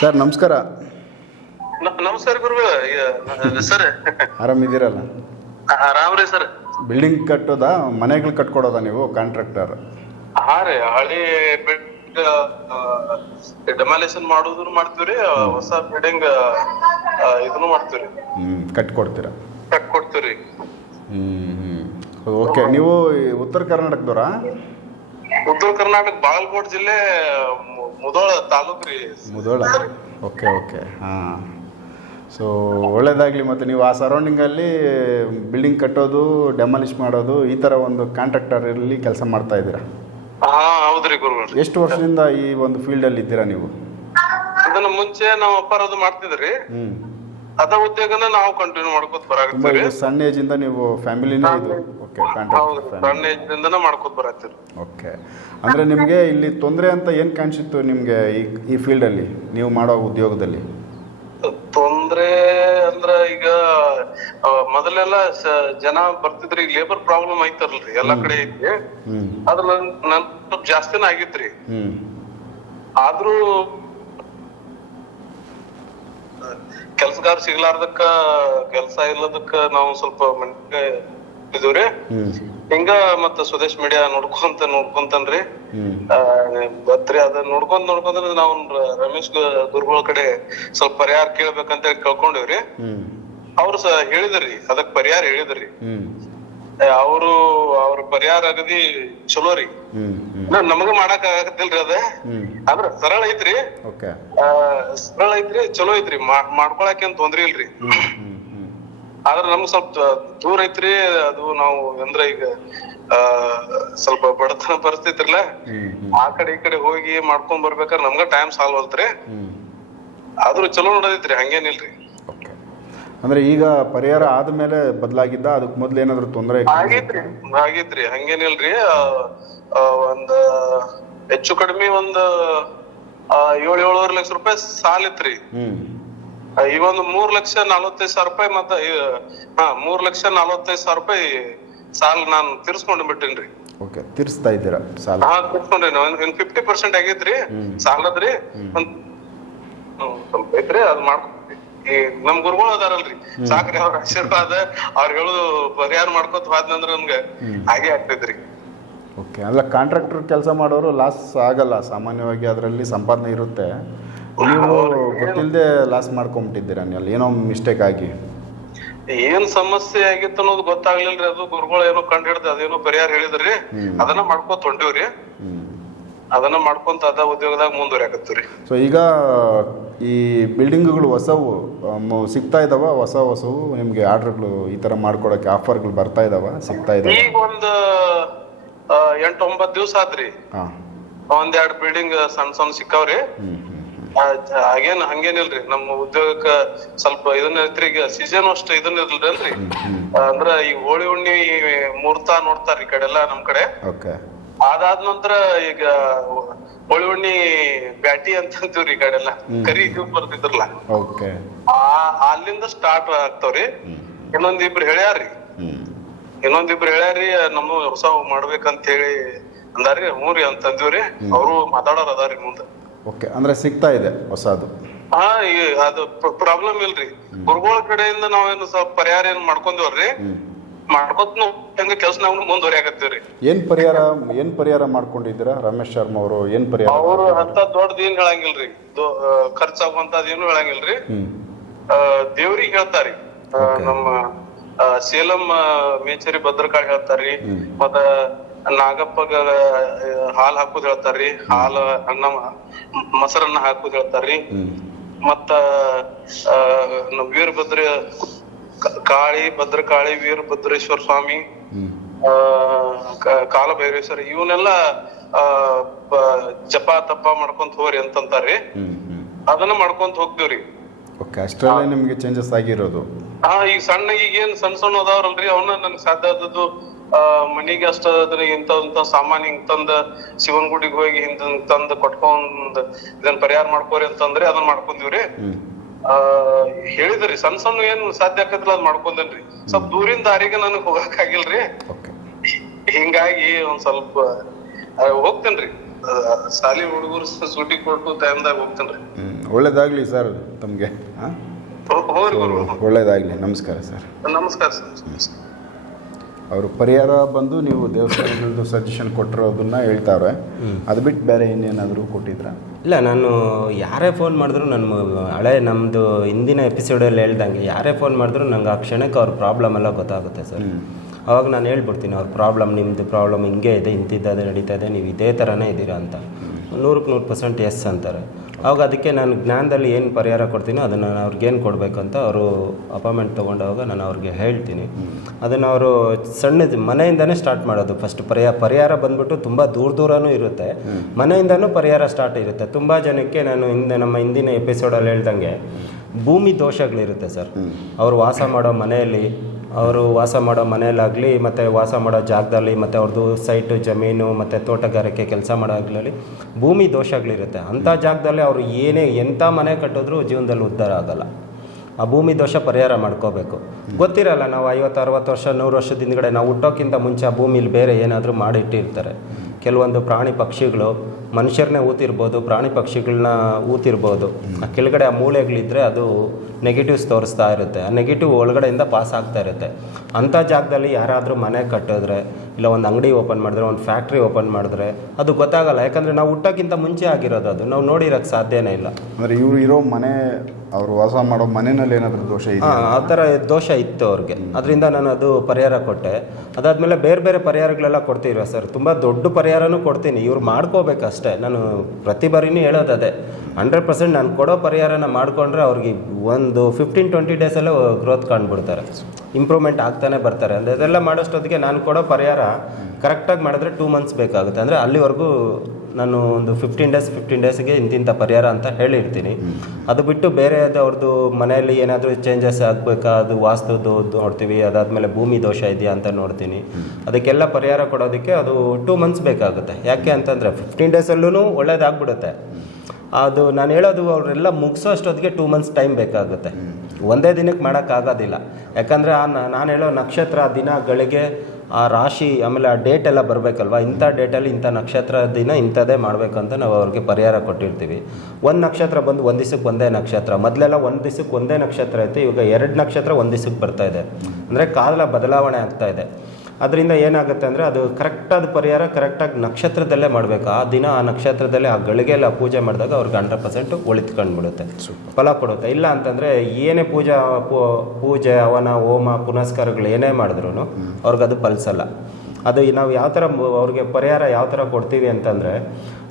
Sir ನಮಸ್ಕಾರ. ನಮಸ್ಕಾರ ಗುರುಗಳ. ಸರ್. ಆರಾಮಿದ್ದೀರಲ್ಲ? ಆರಾಮ್ರಿ ಸರ್. ಬಿಲ್ಡಿಂಗ್ ಕಟ್ಟೋದ ಮನೆಗಳು ಕಟ್ಕೊಡೋದ ನೀವು ಕಾಂಟ್ರಾಕ್ಟರ್ ಹಾ ರೀ ಹಳಿ ಬಿಲ್ಡಿಂಗ್ ಡೆಮಾಲೇಷನ್ ಮಾಡೋದ್ರು ಮಾಡ್ತೀವ್ರಿ ಹೊಸ ಬಿಲ್ಡಿಂಗ್ ಇದನ್ನು ಮಾಡ್ತೀವ್ರಿ. ಹ್ಞೂ ಕಟ್ಕೊಡ್ತೀರಾ? ಕಟ್ಕೊಡ್ತೀವ್ರಿ. ಹ್ಮ್ ಓಕೆ ನೀವು ಉತ್ತರ ಕರ್ನಾಟಕದವರಾ? ಉತ್ತರ ಕರ್ನಾಟಕ ಬಾಗಲಕೋಟ್ ಜಿಲ್ಲೆ ಮು- ತಾಲೂಕು ರೀ. ಮುದೋಳ. Okay okay. ಹಾಂ. ಸೊ ಒಳ್ಳೇದಾಗಲಿ ಮತ್ತು ನೀವು ಆ ಸರೌಂಡಿಂಗಲ್ಲಿ ಬಿಲ್ಡಿಂಗ್ ಕಟ್ಟೋದು ಡೆಮಾಲಿಷ್ ಮಾಡೋದು ಈ ಥರ ಒಂದು ಕಾಂಟ್ರಾಕ್ಟರಲ್ಲಿ ಕೆಲಸ ಮಾಡ್ತಾ ಇದ್ದೀರಾ? ಹಾ ಹೌದ್ರಿ ಗುರುಗಳು. ಎಷ್ಟು ವರ್ಷದಿಂದ ಈ ಒಂದು ಫೀಲ್ಡಲ್ಲಿ ಇದ್ದೀರಾ ನೀವು? ಇದನ್ನ ಮುಂಚೆ ನಾವು ಅಪ್ಪಾರದು ಮಾಡ್ತಿದ್ರಿ. ಹ್ಞೂ ಅದ ಉದ್ಯೋಗನ ನಾವು ಕಂಟಿನ್ಯೂ ಮಾಡ್ಕೋತ ತುಂಬ ಬರಾಕತ್ತೀವಿ ಏಜ್ ಸಣ್ಣ ಏಜಿಂದ ನೀವು ಫ್ಯಾಮಿಲಿ ಇದು. ಓಕೆ ಹೌದು ಕಾಂಟ್ರಾಕ್ಟರ್ ಸಣ್ಣ ಏಜ್ದಿಂದನ ಮಾಡ್ಕೋತ ಬರಾತ್ತೀವಿ ಓಕೆ ಅಂದ್ರೆ ನಿಮಗೆ ಇಲ್ಲಿ ತೊಂದರೆ ಅಂತ ಏನು ಕಾಣಿಸಿತ್ತು ನಿಮಗೆ ಈ ಈ ಫೀಲ್ಡಲ್ಲಿ ನೀವು ಮಾಡೋ ಉದ್ಯೋಗದಲ್ಲಿ? ತೊಂದ್ರೆ ಅಂದ್ರ ಈಗ ಆ, ಮೊದಲೆಲ್ಲ ಸ- ಜನ ಬರ್ತಿದ್ರಿ ಲೇಬರ್ ಪ್ರಾಬ್ಲಮ್ ಐತಲ್ರಿ ಎಲ್ಲಾ ಕಡೆ ಐತಿ. ಅದ್ರ ನನ್ ಸ್ವಲ್ಪ ಜಾಸ್ತಿನ ಆಗಿತ್ರಿ. ಹ್ಞೂ ಆದ್ರೂ ಕೆಲ್ಸಗಾರ ಸಿಗ್ಲಾರ್ದಕ್ಕ ಕೆಲ್ಸ ಇಲ್ಲದಕ್ಕ ನಾವು ಸ್ವಲ್ಪ ಹ್ಞೂ ಹಿಂಗ ಮತ್ತ ಸ್ವದೇಶ್ ಮೀಡಿಯಾ ನೋಡ್ಕೊಂತ ನೋಡ್ಕೊಂತನ್ರಿ. ಬತ್ರಿ ಅದ ನೋಡ್ಕೊಂತ ನೋಡ್ಕೊಂತ ನಾವು ರಮೇಶ್ ಗುರುಗಳ ಕಡೆ ಸ್ವಲ್ಪ ಪರಿಹಾರ ಕೇಳ್ಬೇಕಂತ ಹೇಳಿ ಕೇಳ್ಕೊಂಡಿವ್ರಿ ಅವ್ರು ಹೇಳಿದ್ರಿ ಅದಕ್ ಪರಿಹಾರ ಹೇಳಿದ್ರಿ. ಅವರು ಅವ್ರ ಪರಿಹಾರ ಅಗದಿ ಚಲೋ ರೀ. ನಮಗ ಮಾಡಾಕ ಆಗತ್ತಿಲ್ರಿ ಅದ. ಆದ್ರ ಅಂದ್ರ ಸರಳ ಐತ್ರಿ. ಆ, ಸರಳ ಐತ್ರಿ ಚಲೋ ಐತ್ರಿ. ಮಾ- ಮಾಡ್ಕೊಳಕ್ ಏನ್ ತೊಂದ್ರೆ ಇಲ್ರಿ. ಆದ್ರ ನಮ್ಗ್ ಸ್ವಲ್ಪ ದೂರ ಐತ್ರಿ. ಅದು ನಾವು ಅಂದ್ರ ಈಗ ಆ ಸ್ವಲ್ಪ ಬಡತನ ಪರಿಸ್ಥಿತಿ ಇರ್ಲ. ಆ ಕಡೆ ಈ ಕಡೆ ಹೋಗಿ ಮಾಡ್ಕೊಂಡ್ ಬರ್ಬೇಕಾದ್ರೆ ನಮ್ಗ ಟೈಮ್ ಸಾಲ್ವಲ್ತ್ರಿ ಆದ್ರೂ ಚಲೋ ನೋಡೋದೈತ್ರಿ. ಹಂಗೇನಿಲ್ರಿ ಅಂದರೆ ಈಗ ಪರಿಹಾರ ಆದ್ಮೇಲೆ ಬದಲಾಗಿದ್ದ ಅದಕ್ಕೆ ಮೊದ್ಲು ಏನಾದರೂ ತೊಂದರೆ ಆಗಿದ್ರಿ ಆಗಿದ್ರಿ. ಹಂಗೇನಿಲ್ರಿ. ಒಂದ್ ಹೆಚ್ಚು ಕಡಿಮೆ ಒಂದ್ ಏಳ್ ಏಳುವರೆ ಲಕ್ಷ ರೂಪಾಯಿ ಸಾಲ ಇತ್ರಿ ಈಗ ಒಂದು ಮೂರ್ ಲಕ್ಷ ನಲವತ್ತೈದು ಸಾವಿರ ರೂಪಾಯಿ ಮತ್ತ ಹಾ ಮೂರ್ ಲಕ್ಷ ನಲವತ್ತೈದು ಸಾವಿರ ರೂಪಾಯಿ ಸಾಲ ನಾನು ತೀರ್ಸ್ಕೊಂಡ್ ಬಿಟ್ಟಿನ್ರಿ. ಓಕೆ ತೀರಿಸ್ತಾ ಇದ್ದೀರಾ ಸಾಲ? ಹಾ ತೀರ್ಸ್ಕೊಂಡ್ರಿ ಒಂದ್ ಫಿಫ್ಟಿ ಪರ್ಸೆಂಟ್ ಆಗೈತ್ರಿ. ಸಾಲದ್ರಿ. ಒಂದ್ ಸ್ವಲ್ಪ ಐತ್ರಿ ಅದ್ ಮಾಡ್ಕೊತೀವಿ ಈ ನಮ್ ಗುರುಗಳು ಅದಾರಲ್ರಿ. ಸಾಕ್ರಿ ಅವ್ರ ಆಶೀರ್ವಾದ ಅವ್ರ ಹೇಳುದು ಪರಿಹಾರ ಮಾಡ್ಕೊತ ಹೋದ್ನಂದ್ರ ನಮ್ಗ. ಹಾಗೆ ಆಗ್ತೈತ್ರಿ. ಓಕೆ ಅಲ್ಲ ಕಾಂಟ್ರಾಕ್ಟರ್ ಕೆಲಸ ಮಾಡೋರು ಲಾಸ್ ಆಗಲ್ಲ ಸಾಮಾನ್ಯವಾಗಿ ಅದರಲ್ಲಿ ಸಂಪಾದನೆ ಇರುತ್ತೆ. ನೀವು ಗೊತ್ತಿಲ್ಲದೆ ಲಾಸ್ ಮಾಡ್ಕೊಂಬಿಟ್ಟಿದ್ದೀರಾ ನೀವು ಅಲ್ಲಿ ಏನೋ ಮಿಸ್ಟೇಕ್ ಆಗಿ? ಏನ್ ಸಮಸ್ಯೆ ಆಗಿತ್ತು ಅನ್ನೋದು ಗೊತ್ತಾಗ್ಲಿಲ್ರಿ ಅದು ಗುರುಗಳು ಏನೋ ಕಂಡು ಹಿಡ್ದು ಅದೇನೋ ಪರಿಹಾರ ಹೇಳಿದ್ರಿ ಅದನ್ನ ಮಾಡ್ಕೊತ ಹೊಂಟಿವ್ರಿ. ಅದನ್ನ ಮಾಡ್ಕೊಂತ ಅದ ಉದ್ಯೋಗದಾಗ ಮುಂದುವರಿಯಾಕತ್ತೀವ್ರಿ ಸೊ ಈಗ ಈ ಬಿಲ್ಡಿಂಗ್ಗಳು ಹೊಸವು ಸಿಗ್ತಾ ಇದಾವ? ಹೊಸ ಹೊಸವು ನಿಮಗೆ ಆರ್ಡರ್ಗಳು ಈ ಥರ ಮಾಡ್ಕೊಡೋಕ್ಕೆ ಆಫರ್ಗಳು ಬರ್ತಾ ಇದಾವ? ಸಿಗ್ತಾ ಇದಾವ? ಈಗ ಒಂದ್ ಆ, ಎಂಟ್ ಒಂಬತ್ ದಿವ್ಸ ಆದ್ರಿ. ಹಾಂ. ಒಂದ್ ಎರಡ್ ಬಿಲ್ಡಿಂಗ್ ಸಣ್ಣ ಸಣ್ಣ ಸಿಕ್ಕಾವ್ರಿ. ಹ್ಞೂ ಹ್ಞೂ ಆ, ಜ- ಹಾಗೇನ್ ಹಂಗೇನಿಲ್ರಿ. ನಮ್ಮ ಉದ್ಯೋಗಕ್ಕ ಸ್ವಲ್ಪ ಇದನ್ನ ಐತ್ರಿ ಈಗ ಸೀಸನ್ ಅಷ್ಟು ಇದನ್ನ ಇರ್ಲಿಲ್ರಿ. ಹ್ಞೂ ಅಂದ್ರ ಈ ಹೋಳಿ ಹುಣ್ಣಿ ಮುಹೂರ್ತ ನೋಡ್ತಾರ ಈ ಕಡೆ ಎಲ್ಲಾ ನಮ್ ಕಡೆ. ಓಕೆ ಅದಾದ ನಂತರ ಈಗ ಹೊಳುವಣ್ಣಿ ಹುಣ್ಣಿ ಬ್ಯಾಟಿ ಅಂತ ಅಂತೀವ್ರಿ ಈ ಕಡೆ ಎಲ್ಲ ಕರಿ ಇದು ಬರ್ತಿದ್ರಲ್ಲ. ಓಕೆ. ಆ ಅಲ್ಲಿಂದ ಸ್ಟಾರ್ಟ್ ಆಗ್ತಾವ್ರಿ. ಇನ್ನೊಂದ ಇನ್ನೊಂದ್ ಇಬ್ರು ಹೇಳ್ಯಾರ್ರಿ. ಇಬ್ರ ಇನ್ನೊಂದಿಬ್ರು ಹೇಳ್ಯಾರ್ರಿ ನಮ್ಮ ಹೊಸ ಮಾಡ್ಬೇಕಂತ ಹೇಳಿ ಅಂದಾರಿ ಹ್ಞೂ ರೀ ಅವರು ಮಾತಾಡೋರ್ ಅದಾರಿ ಮುಂದ. ಓಕೆ. ಅಂದ್ರೆ ಸಿಗ್ತಾ ಇದೆ ಹೊಸದು. ಹಾ ಅದು ಪ್ರಾಬ್ಲಮ್ ಇಲ್ರಿ. ಗುರುಗಳ ಕಡೆಯಿಂದ ನಾವೇನು ಸ್ವಲ್ಪ ಪರಿಹಾರ ಏನ್ ಮಾಡ್ಕೊಂದಿವ್ರಿ ಹ್ಞೂ ಮಾಡ್ಕೊತ ಹಂಗ ಕೆಲಸ ನಾವು ಮುಂದುವರಿಯಾಕತ್ತೀವ್ರಿ. ಏನ್ ಪರಿಹಾರ ಏನ್ ಪರಿಹಾರ ಮಾಡ್ಕೊಂಡಿದ್ದೀರಾ ರಮೇಶ್ ಶರ್ಮಾ ಅವರು? ಏನ್ ಪರಿಹಾರ ಅವ್ರು ಅಂತ ದೊಡ್ಡದ ಏನ್ ಹೇಳಂಗಿಲ್ರಿ. ದೊ- ಆ, ಖರ್ಚಾಗುವಂತದ್ ಏನು ಹೇಳಂಗಿಲ್ರಿ. ಆ, ದೇವ್ರಿಗೆ ಹೇಳ್ತಾರಿ. ಆ, ನಮ್ಮ ಆ, ಸೇಲಂ ಆ, ಮೇಚೇರಿ ಭದ್ರಕಾಳಿ ಹೇಳ್ತಾರ್ರಿ. ಹ್ಮ್. ಮತ್ತ ನಾಗಪ್ಪಗ ಆ, ಹಾಲ್ ಹಾಕುದ್ ಹೇಳ್ತಾರ್ರಿ. ಹಾಲ ಅನ್ನ ಮ- ಮೊಸರನ್ನ ಹಾಕುದ್ ಹೇಳ್ತಾರ್ರಿ. ಮತ್ತ ಆ, ನಮ್ಮ ವೀರಭದ್ರ ಕಾಳಿ ಭದ್ರಕಾಳಿ ವೀರಭದ್ರೇಶ್ವರ ಸ್ವಾಮಿ ಆ, ಕಾಲ ಕಾಲಭೈರೇಶ್ವರ ಇವನ್ನೆಲ್ಲ ಜಪ ತಪ ಮಾಡ್ಕೊಂತ ಹೋಗ್ರಿ ಅಂತಂತಾರ್ರಿ. ಹ್ಞೂ ಅದನ್ನ ಮಾಡ್ಕೊಂತ ಹೋಗ್ತೀವ್ರಿ. ಓಕೆ ಅಷ್ಟರಲ್ಲೇ ನಿಮಗೆ ಚೇಂಜಸ್ ಆಗಿರೋದು. ಹಾ ಈಗ ಸಣ್ಣ ಈಗ ಏನ್ ಸಣ್ಣ ಸಣ್ಣ ಅದಾವ್ರಲ್ರಿ ಅವನ್ನ ನನ್ಗೆ ಸಾಧ್ಯ ಆದದ್ದು ಆ ಮನಿಗೆ ಅಷ್ಟ ಇಂತ ಸಾಮಾನ್ ಹಿಂಗ್ ತಂದ ಶಿವನ್ ಗುಡಿಗೆ ಹೋಗಿ ಹಿಂದ ತಂದ್ ಕೊಟ್ಕೊಂಡ್ ಇದನ್ನ ಪರಿಹಾರ ಮಾಡ್ಕೋರಿ ಅಂತಂದ್ರೆ ಅದನ್ನ ಮಾಡ್ಕೊಂದಿವ್ರಿ ಆ ಹೇಳಿದ್ರಿ ಸಣ್ಣ ಸಣ್ಣ ಏನ್ ಸಾಧ್ಯ ಆಕತ್ತಿಲ್ಲ ಅದ್ ಮಾಡ್ಕೊಂಡೇನ್ರಿ. ಸ್ವಲ್ಪ ದೂರಿನ ದಾರಿಗೆ ನನಗ್ ಹೋಗಕ್ ಆಗಿಲ್ರಿ. ಹಿಂಗಾಗಿ ಒಂದ್ ಸ್ವಲ್ಪ ಹೋಗ್ತೇನ್ರಿ. ಶಾಲಿ ಹುಡುಗರು ಸೂಟಿ ಕೊಟ್ಟು ಟೈಮ್ದಾಗ ಹೋಗ್ತೇನ್ರಿ. ಒಳ್ಳೇದಾಗ್ಲಿ ಸರ್ ತಮ್ಗೆ ಒಳ್ಳೇದಾಗ್ಲಿ ನಮಸ್ಕಾರ ಹೋಗ್ರಿ ಒಳ್ಳೇದಾಗಲಿ. ನಮಸ್ಕಾರ ಸರ್. ನಮಸ್ಕಾರ ಸರ್. ಅವರು ಪರಿಹಾರ ಬಂದು ನೀವು ದೇವಸ್ಥಾನಗಳದ್ದು ಸಜೆಷನ್ ಕೊಟ್ಟಿರೋದನ್ನ ಹೇಳ್ತಾವ್ರೆ. ಅದು ಬಿಟ್ಟು ಬೇರೆ ಇನ್ನೇನಾದರೂ ಕೊಟ್ಟಿದ್ರ? ಇಲ್ಲ ನಾನು ಯಾರೇ ಫೋನ್ ಮಾಡಿದ್ರು ನನ್ನ ಹಳೆ ನಮ್ಮದು ಹಿಂದಿನ ಎಪಿಸೋಡಲ್ಲಿ ಹೇಳ್ದಂಗೆ ಯಾರೇ ಫೋನ್ ಮಾಡಿದ್ರು ನಂಗೆ ಆ ಕ್ಷಣಕ್ಕೆ ಅವ್ರ ಪ್ರಾಬ್ಲಮ್ ಎಲ್ಲ ಗೊತ್ತಾಗುತ್ತೆ ಸರ್. ಅವಾಗ ನಾನು ಹೇಳ್ಬಿಡ್ತೀನಿ ಅವ್ರ ಪ್ರಾಬ್ಲಮ್ ನಿಮ್ಮದು ಪ್ರಾಬ್ಲಮ್ ಹಿಂಗೆ ಇದೆ ಇಂತಿದ್ದದೆ ನಡೀತಾ ಇದೆ ನೀವು ಇದೇ ಥರನೇ ಇದ್ದೀರಾ ಅಂತ. ನೂರಕ್ಕೆ ನೂರು ಪರ್ಸೆಂಟ್ ಎಸ್ ಅಂತಾರೆ. ಅವಾಗ ಅದಕ್ಕೆ ನಾನು ಜ್ಞಾನದಲ್ಲಿ ಏನು ಪರಿಹಾರ ಕೊಡ್ತೀನೋ ಅದನ್ನು ನಾನು ಅವ್ರಿಗೇನು ಕೊಡಬೇಕು ಅಂತ ಅವರು ಅಪಾಯಿಂಟ್ಮೆಂಟ್ ತೊಗೊಂಡಾಗ ನಾನು ಅವ್ರಿಗೆ ಹೇಳ್ತೀನಿ. ಅದನ್ನು ಅವರು ಸಣ್ಣದು ಮನೆಯಿಂದನೇ ಸ್ಟಾರ್ಟ್ ಮಾಡೋದು ಫಸ್ಟ್ ಪರಿಹಾರ ಪರಿಹಾರ ಬಂದ್ಬಿಟ್ಟು ತುಂಬ ದೂರ ದೂರನೂ ಇರುತ್ತೆ. ಮನೆಯಿಂದನೂ ಪರಿಹಾರ ಸ್ಟಾರ್ಟ್ ಇರುತ್ತೆ. ತುಂಬ ಜನಕ್ಕೆ ನಾನು ಹಿಂದೆ ನಮ್ಮ ಹಿಂದಿನ ಎಪಿಸೋಡಲ್ಲಿ ಹೇಳ್ದಂಗೆ ಭೂಮಿ ದೋಷಗಳಿರುತ್ತೆ ಸರ್. ಅವರು ವಾಸ ಮಾಡೋ ಮನೆಯಲ್ಲಿ ಅವರು ವಾಸ ಮಾಡೋ ಮನೆಯಲ್ಲಾಗಲಿ ಮತ್ತು ವಾಸ ಮಾಡೋ ಜಾಗದಲ್ಲಿ ಮತ್ತು ಅವ್ರದ್ದು ಸೈಟು ಜಮೀನು ಮತ್ತು ತೋಟಗಾರಿಕೆ ಕೆಲಸ ಮಾಡೋಗ್ಲಿ ಭೂಮಿ ದೋಷಗಳಿರುತ್ತೆ. ಅಂಥ ಜಾಗದಲ್ಲಿ ಅವರು ಏನೇ ಎಂಥ ಮನೆ ಕಟ್ಟಿದ್ರೂ ಜೀವನದಲ್ಲಿ ಉದ್ಧಾರ ಆಗೋಲ್ಲ. ಆ ಭೂಮಿ ದೋಷ ಪರಿಹಾರ ಮಾಡ್ಕೋಬೇಕು. ಗೊತ್ತಿರಲ್ಲ ನಾವು ಐವತ್ತು ಅರವತ್ತು ವರ್ಷ ನೂರು ವರ್ಷದ ಹಿಂದ್ಗಡೆ ನಾವು ಹುಟ್ಟೋಕ್ಕಿಂತ ಮುಂಚೆ ಆ ಭೂಮಿಲಿ ಬೇರೆ ಏನಾದರೂ ಮಾಡಿಟ್ಟಿರ್ತಾರೆ. ಕೆಲವೊಂದು ಪ್ರಾಣಿ ಪಕ್ಷಿಗಳು ಮನುಷ್ಯರನ್ನೇ ಊತಿರ್ಬೋದು, ಪ್ರಾಣಿ ಪಕ್ಷಿಗಳನ್ನ ಊತಿರ್ಬೋದು. ಕೆಳಗಡೆ ಆ ಮೂಳೆಗಳಿದ್ರೆ ಅದು ನೆಗೆಟಿವ್ಸ್ ತೋರಿಸ್ತಾ ಇರುತ್ತೆ. ಆ ನೆಗೆಟಿವ್ ಒಳಗಡೆಯಿಂದ ಪಾಸ್ ಆಗ್ತಾ ಇರುತ್ತೆ. ಅಂಥ ಜಾಗದಲ್ಲಿ ಯಾರಾದರೂ ಮನೆ ಕಟ್ಟಿದ್ರೆ ಇಲ್ಲ ಒಂದು ಅಂಗಡಿ ಓಪನ್ ಮಾಡಿದ್ರೆ ಒಂದು ಫ್ಯಾಕ್ಟ್ರಿ ಓಪನ್ ಮಾಡಿದ್ರೆ ಅದು ಗೊತ್ತಾಗಲ್ಲ. ಯಾಕಂದರೆ ನಾವು ಹುಟ್ಟೋಕ್ಕಿಂತ ಮುಂಚೆ ಆಗಿರೋದು ಅದು. ನಾವು ನೋಡಿರೋಕ್ಕೆ ಸಾಧ್ಯನೇ ಇಲ್ಲ. ಅಂದರೆ ಇವರು ಇರೋ ಮನೆ ಅವರು ವಾಸ ಮಾಡೋ ಮನೆಯಲ್ಲಿ ಏನಾದರೂ ದೋಷ ಇದೆ ಹಾಂ ಆ ಥರ ದೋಷ ಇತ್ತು ಅವ್ರಿಗೆ. ಅದರಿಂದ ನಾನು ಅದು ಪರಿಹಾರ ಕೊಟ್ಟೆ. ಅದಾದಮೇಲೆ ಬೇರೆ ಬೇರೆ ಪರಿಹಾರಗಳೆಲ್ಲ ಕೊಡ್ತೀವಿ ಸರ್. ತುಂಬ ದೊಡ್ಡ ಪರಿಹಾರನೂ ಕೊಡ್ತೀನಿ. ಇವ್ರು ಮಾಡ್ಕೋಬೇಕಷ್ಟೇ. ನಾನು ಪ್ರತಿ ಬಾರಿನೂ ಹೇಳೋದು ಅದೇ ಹಂಡ್ರೆಡ್ ಪರ್ಸೆಂಟ್ ನಾನು ಕೊಡೋ ಪರಿಹಾರನ ಮಾಡಿಕೊಂಡ್ರೆ ಅವ್ರಿಗೆ ಒಂದು ಫಿಫ್ಟೀನ್ ಟ್ವೆಂಟಿ ಡೇಸಲ್ಲೇ ಗ್ರೋತ್ ಕಾಣ್ಬಿಡ್ತಾರೆ. ಇಂಪ್ರೂವ್ಮೆಂಟ್ ಆಗ್ತಾನೆ ಬರ್ತಾರೆ. ಅಂದರೆ ಅದೆಲ್ಲ ಮಾಡೋಷ್ಟೊತ್ತಿಗೆ ನಾನು ಕೊಡೋ ಪರಿಹಾರ ಕರೆಕ್ಟಾಗಿ ಮಾಡಿದ್ರೆ ಟೂ ಮಂತ್ಸ್ ಬೇಕಾಗುತ್ತೆ. ಅಂದರೆ ಅಲ್ಲಿವರೆಗೂ ನಾನು ಒಂದು ಫಿಫ್ಟೀನ್ ಡೇಸ್ ಫಿಫ್ಟೀನ್ ಡೇಸ್ಗೆ ಇಂತಿಂಥ ಪರಿಹಾರ ಅಂತ ಹೇಳಿರ್ತೀನಿ. ಅದು ಬಿಟ್ಟು ಬೇರೆ ಅವ್ರದ್ದು ಮನೆಯಲ್ಲಿ ಏನಾದರೂ ಚೇಂಜಸ್ ಆಗಬೇಕಾ? ಅದು ವಾಸ್ತುದು ನೋಡ್ತೀವಿ. ಅದಾದಮೇಲೆ ಭೂಮಿ ದೋಷ ಇದೆಯಾ ಅಂತ ನೋಡ್ತೀನಿ. ಅದಕ್ಕೆಲ್ಲ ಪರಿಹಾರ ಕೊಡೋದಕ್ಕೆ ಅದು ಟೂ ಮಂತ್ಸ್ ಬೇಕಾಗುತ್ತೆ. ಯಾಕೆ ಅಂತಂದರೆ ಫಿಫ್ಟೀನ್ ಡೇಸಲ್ಲೂ ಒಳ್ಳೇದಾಗ್ಬಿಡುತ್ತೆ. ಅದು ನಾನು ಹೇಳೋದು ಅವರೆಲ್ಲ ಮುಗಿಸೋ ಅಷ್ಟೊತ್ತಿಗೆ ಟೂ ಮಂತ್ಸ್ ಟೈಮ್ ಬೇಕಾಗುತ್ತೆ ಒಂದೇ ದಿನಕ್ಕೆ ಮಾಡೋಕ್ಕಾಗೋದಿಲ್ಲ ಯಾಕಂದರೆ ಆ ನಾನು ಹೇಳೋ ನಕ್ಷತ್ರ ದಿನ ಗಳಿಗೆ ಆ ರಾಶಿ ಆಮೇಲೆ ಆ ಡೇಟ್ ಎಲ್ಲ ಬರಬೇಕಲ್ವ? ಇಂಥ ಡೇಟಲ್ಲಿ ಇಂಥ ನಕ್ಷತ್ರ ದಿನ ಇಂಥದ್ದೇ ಮಾಡಬೇಕಂತ ನಾವು ಅವ್ರಿಗೆ ಪರಿಹಾರ ಕೊಟ್ಟಿರ್ತೀವಿ. ಒಂದು ನಕ್ಷತ್ರ ಬಂದು ಒಂದು ದಿವಸಕ್ಕೆ ಒಂದೇ ನಕ್ಷತ್ರ. ಮೊದಲೆಲ್ಲ ಒಂದು ದಿವಸಕ್ಕೆ ಒಂದೇ ನಕ್ಷತ್ರ ಇತ್ತು ಇವಾಗ ಎರಡು ನಕ್ಷತ್ರ ಒಂದು ದಿವಸಕ್ಕೆ ಬರ್ತಾ ಇದೆ. ಅಂದರೆ ಕಾಲ ಬದಲಾವಣೆ ಆಗ್ತಾ ಇದೆ. ಅದರಿಂದ ಏನಾಗುತ್ತೆ ಅಂದರೆ ಅದು ಕರೆಕ್ಟಾದ ಪರಿಹಾರ ಕರೆಕ್ಟಾಗಿ ನಕ್ಷತ್ರದಲ್ಲೇ ಮಾಡಬೇಕು. ಆ ದಿನ ಆ ನಕ್ಷತ್ರದಲ್ಲೇ ಆ ಗಳಿಗೆಲ್ಲ ಪೂಜೆ ಮಾಡಿದಾಗ ಅವ್ರಿಗೆ ಹಂಡ್ರೆಡ್ ಪರ್ಸೆಂಟ್ ಒಳಿತ್ಕೊಂಡ್ಬಿಡುತ್ತೆ ಫಲ ಕೊಡುತ್ತೆ. ಇಲ್ಲ ಅಂತಂದರೆ ಏನೇ ಪೂಜಾ ಪೂಜೆ ಅವನ ಹೋಮ ಪುನಸ್ಕಾರಗಳು ಏನೇ ಮಾಡಿದ್ರು ಅವ್ರಿಗೆ ಅದು ಫಲಿಸಲ್ಲ. ಅದು ನಾವು ಯಾವ ಥರ ಅವ್ರಿಗೆ ಪರಿಹಾರ ಯಾವ ಥರ ಕೊಡ್ತೀವಿ ಅಂತಂದರೆ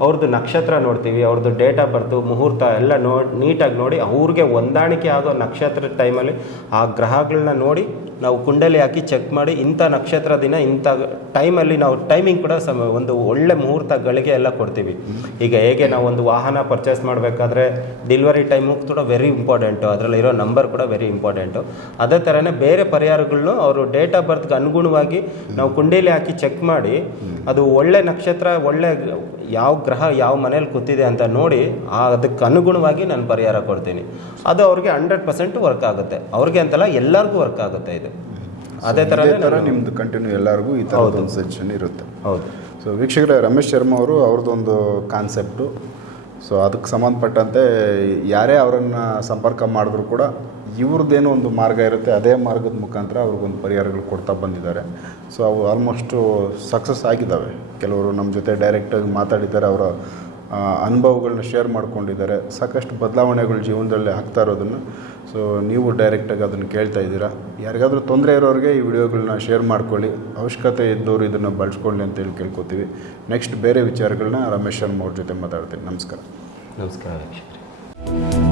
ಅವ್ರದ್ದು ನಕ್ಷತ್ರ ನೋಡ್ತೀವಿ ಅವ್ರದ್ದು ಡೇಟ್ ಆಫ್ ಬರ್ತು ಮುಹೂರ್ತ ಎಲ್ಲ ನೋಡಿ ನೀಟಾಗಿ ನೋಡಿ, ಅವ್ರಿಗೆ ಹೊಂದಾಣಿಕೆ ಆಗೋ ನಕ್ಷತ್ರದ ಟೈಮಲ್ಲಿ ಆ ಗ್ರಹಗಳನ್ನ ನೋಡಿ ನಾವು ಕುಂಡಲಿ ಹಾಕಿ ಚೆಕ್ ಮಾಡಿ, ಇಂಥ ನಕ್ಷತ್ರ ದಿನ, ಇಂಥ ಟೈಮಲ್ಲಿ ನಾವು ಟೈಮಿಂಗ್ ಕೂಡ ಸಮ ಒಂದು ಒಳ್ಳೆ ಮುಹೂರ್ತ ಗಳಿಗೆ ಎಲ್ಲ ಕೊಡ್ತೀವಿ. ಈಗ ಹೇಗೆ ನಾವು ಒಂದು ವಾಹನ ಪರ್ಚೇಸ್ ಮಾಡಬೇಕಾದ್ರೆ ಡೆಲಿವರಿ ಟೈಮು ಕೂಡ ವೆರಿ ಇಂಪಾರ್ಟೆಂಟು ಅದರಲ್ಲಿರೋ ನಂಬರ್ ಕೂಡ ವೆರಿ ಇಂಪಾರ್ಟೆಂಟು ಅದೇ ಥರನೇ ಬೇರೆ ಪರಿಹಾರಗಳನ್ನು ಅವರು ಡೇಟ್ ಆಫ್ ಬರ್ತ್ಗೆ ಅನುಗುಣವಾಗಿ ನಾವು ಕುಂಡಲಿ ಹಾಕಿ ಚೆಕ್ ಮಾಡಿ ಅದು ಒಳ್ಳೆ ನಕ್ಷತ್ರ ಒಳ್ಳೆ ಯಾವ ಗ್ರಹ ಯಾವ ಮನೇಲಿ ಕೂತಿದೆ ಅಂತ ನೋಡಿ ಅದಕ್ಕೆ ಅನುಗುಣವಾಗಿ ನಾನು ಪರಿಹಾರ ಕೊಡ್ತೀನಿ. ಅದು ಅವ್ರಿಗೆ ಹಂಡ್ರೆಡ್ ಪರ್ಸೆಂಟ್ ವರ್ಕ್ ಆಗುತ್ತೆ. ಅವ್ರಿಗೆ ಅಂತಲ್ಲ ಎಲ್ಲರಿಗೂ ವರ್ಕ್ ಆಗುತ್ತೆ ಇದು. ಅದೇ ಥರ ನಿಮ್ಮದು ಕಂಟಿನ್ಯೂ ಎಲ್ಲರಿಗೂ ಈ ಥರ ಸಜೆಷನ್ ಇರುತ್ತೆ. ಹೌದು. ಸೊ ವೀಕ್ಷಕರೇ ರಮೇಶ್ ಶರ್ಮಾ ಅವರು ಅವ್ರದ್ದೊಂದು ಕಾನ್ಸೆಪ್ಟು ಸೊ ಅದಕ್ಕೆ ಸಂಬಂಧಪಟ್ಟಂತೆ ಯಾರೇ ಅವರನ್ನು ಸಂಪರ್ಕ ಮಾಡಿದ್ರು ಕೂಡ ಇವ್ರದ್ದೇನೋ ಒಂದು ಮಾರ್ಗ ಇರುತ್ತೆ, ಅದೇ ಮಾರ್ಗದ ಮುಖಾಂತರ ಅವ್ರಿಗೊಂದು ಪರಿಹಾರಗಳು ಕೊಡ್ತಾ ಬಂದಿದ್ದಾರೆ. ಸೊ ಅವು ಆಲ್ಮೋಸ್ಟು ಸಕ್ಸಸ್ ಆಗಿದ್ದಾವೆ. ಕೆಲವರು ನಮ್ಮ ಜೊತೆ ಡೈರೆಕ್ಟಾಗಿ ಮಾತಾಡಿದ್ದಾರೆ, ಅವರ ಅನುಭವಗಳನ್ನ ಶೇರ್ ಮಾಡ್ಕೊಂಡಿದ್ದಾರೆ. ಸಾಕಷ್ಟು ಬದಲಾವಣೆಗಳು ಜೀವನದಲ್ಲಿ ಆಗ್ತಾ ಇರೋದನ್ನು ಸೊ ನೀವು ಡೈರೆಕ್ಟಾಗಿ ಅದನ್ನು ಕೇಳ್ತಾ ಇದ್ದೀರಾ? ಯಾರಿಗಾದರೂ ತೊಂದರೆ ಇರೋರಿಗೆ ಈ ವಿಡಿಯೋಗಳನ್ನ ಶೇರ್ ಮಾಡ್ಕೊಳ್ಳಿ. ಅವಶ್ಯಕತೆ ಇದ್ದವರು ಇದನ್ನು ಬಳಸ್ಕೊಳ್ಳಿ ಅಂತೇಳಿ ಕೇಳ್ಕೊತೀವಿ. ನೆಕ್ಸ್ಟ್ ಬೇರೆ ವಿಚಾರಗಳನ್ನ ರಮೇಶ್ ಶರ್ಮ ಅವ್ರ ಜೊತೆ ಮಾತಾಡ್ತೀನಿ. ನಮಸ್ಕಾರ. ನಮಸ್ಕಾರ ವೀಕ್ಷಕರೇ.